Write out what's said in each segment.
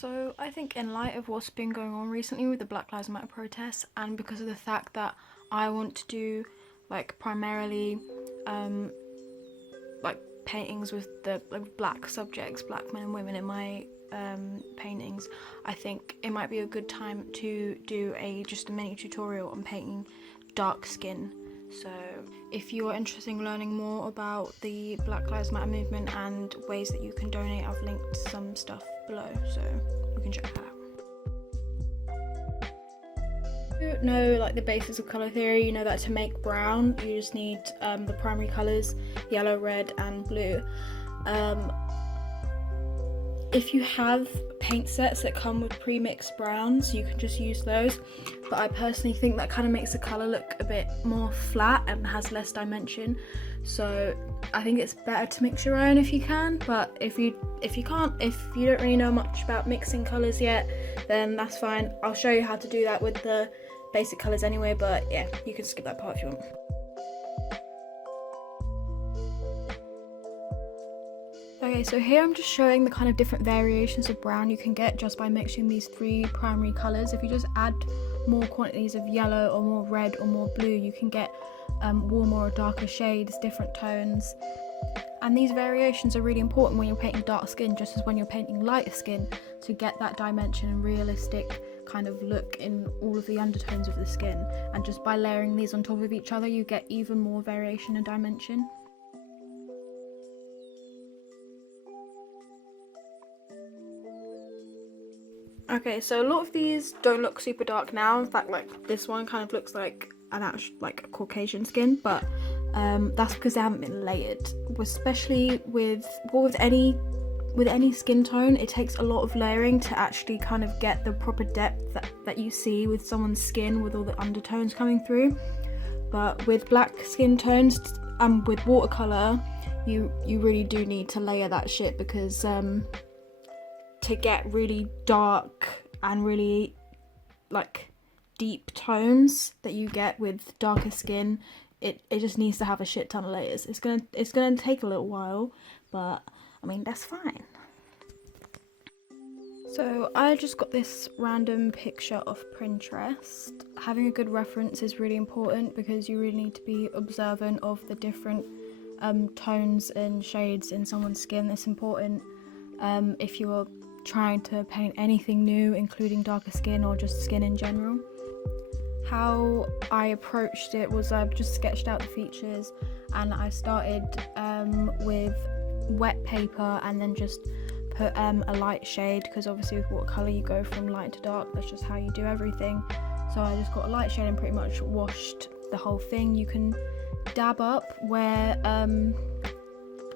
So I think in light of what's been going on recently with the Black Lives Matter protests, and because of the fact that I want to do like primarily like paintings with the black subjects, black men and women in my paintings, I think it might be a good time to do just a mini tutorial on painting dark skin. So if you are interested in learning more about the Black Lives Matter movement and ways that you can donate, I've linked some stuff below, so you can check that out. You know, like the basis of colour theory, you know that to make brown you just need the primary colours, yellow, red and blue. If you have paint sets that come with pre-mixed browns, you can just use those, but I personally think that kind of makes the colour look a bit more flat and has less dimension, so I think it's better to mix your own if you can. But if you can't, if you don't really know much about mixing colours yet, then that's fine. I'll show you how to do that with the basic colours anyway, but yeah, you can skip that part if you want. Okay, so here I'm just showing the kind of different variations of brown you can get just by mixing these three primary colours. If you just add more quantities of yellow or more red or more blue, you can get warmer or darker shades, different tones. And these variations are really important when you're painting dark skin, just as when you're painting lighter skin, to get that dimension and realistic kind of look in all of the undertones of the skin. And just by layering these on top of each other, you get even more variation and dimension. Okay, so a lot of these don't look super dark now. In fact, like this one kind of looks like an actual like a Caucasian skin, but that's because they haven't been layered. Especially with any skin tone, it takes a lot of layering to actually kind of get the proper depth that you see with someone's skin with all the undertones coming through. But with black skin tones, with watercolour, you really do need to layer that shit, because to get really dark and really like deep tones that you get with darker skin, it just needs to have a shit ton of layers. It's gonna take a little while, but I mean, that's fine. So I just got this random picture off Pinterest. Having a good reference is really important, because you really need to be observant of the different tones and shades in someone's skin. It's important if you're trying to paint anything new, including darker skin or just skin in general. How I approached it was I've just sketched out the features, and I started with wet paper and then just put a light shade, because obviously with watercolour you go from light to dark. That's just how you do everything. So I just got a light shade and pretty much washed the whole thing. You can dab up where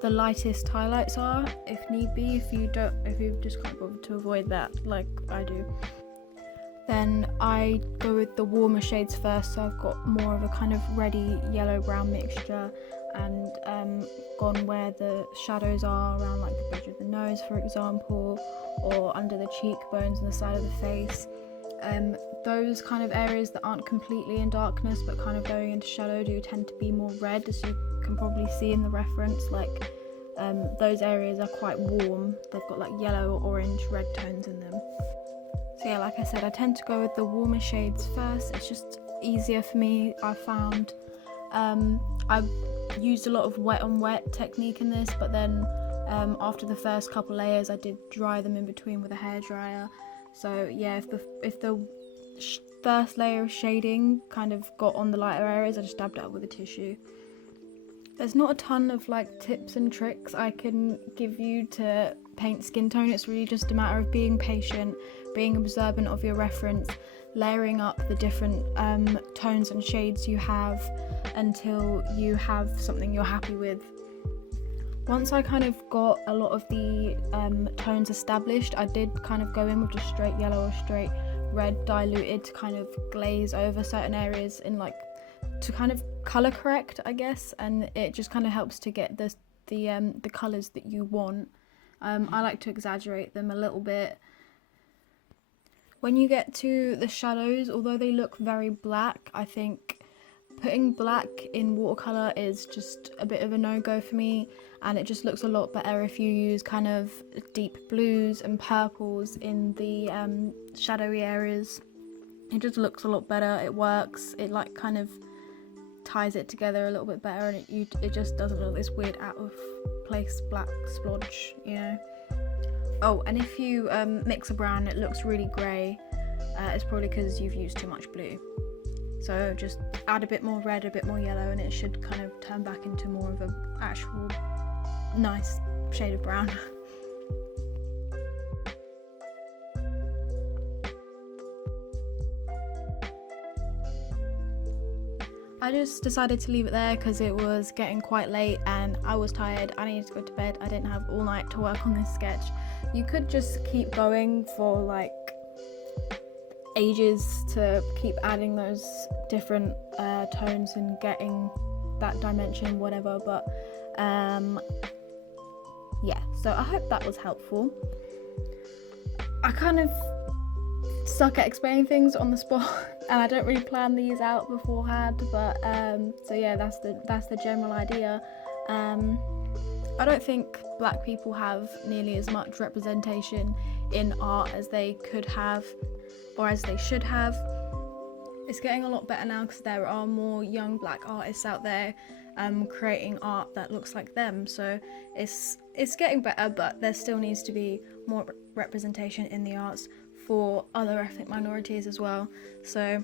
the lightest highlights are if need be, if you just can't bother to avoid that like I do. Then I go with the warmer shades first, so I've got more of a kind of reddy yellow brown mixture, and gone where the shadows are around like the bridge of the nose, for example, or under the cheekbones and the side of the face. Those kind of areas that aren't completely in darkness but kind of going into shadow do tend to be more red, as you can probably see in the reference. Like those areas are quite warm, they've got like yellow, orange, red tones in them. So yeah, like I said, I tend to go with the warmer shades first. It's just easier for me, I found. I've used a lot of wet on wet technique in this, but then after the first couple layers I did dry them in between with a hairdryer. So yeah, if the first layer of shading kind of got on the lighter areas, I just dabbed it up with a tissue. There's not a ton of like tips and tricks I can give you to paint skin tone. It's really just a matter of being patient, being observant of your reference, layering up the different tones and shades you have until you have something you're happy with. Once I kind of got a lot of the tones established, I did kind of go in with just straight yellow or straight red diluted to kind of glaze over certain areas in like to kind of colour correct, I guess, and it just kind of helps to get the colours that you want. I like to exaggerate them a little bit. When you get to the shadows, although they look very black, I think putting black in watercolour is just a bit of a no-go for me, and it just looks a lot better if you use kind of deep blues and purples in the shadowy areas. It just looks a lot better, it works, it like kind of ties it together a little bit better, and it just doesn't look this weird out of place black splodge, you know. Oh, and if you mix a brown, it looks really grey. It's probably because you've used too much blue. So just add a bit more red, a bit more yellow, and it should kind of turn back into more of an actual nice shade of brown. I just decided to leave it there because it was getting quite late and I was tired. I needed to go to bed. I didn't have all night to work on this sketch. You could just keep going for like ages to keep adding those different tones and getting that dimension, whatever, but yeah, so I hope that was helpful. I kind of suck at explaining things on the spot and I don't really plan these out beforehand, but so yeah, that's the general idea. I don't think black people have nearly as much representation in art as they could have or as they should have. It's getting a lot better now because there are more young black artists out there creating art that looks like them, so it's getting better, but there still needs to be more representation in the arts for other ethnic minorities as well. So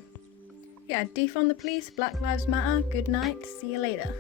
yeah, defund the police, Black Lives Matter, good night, see you later.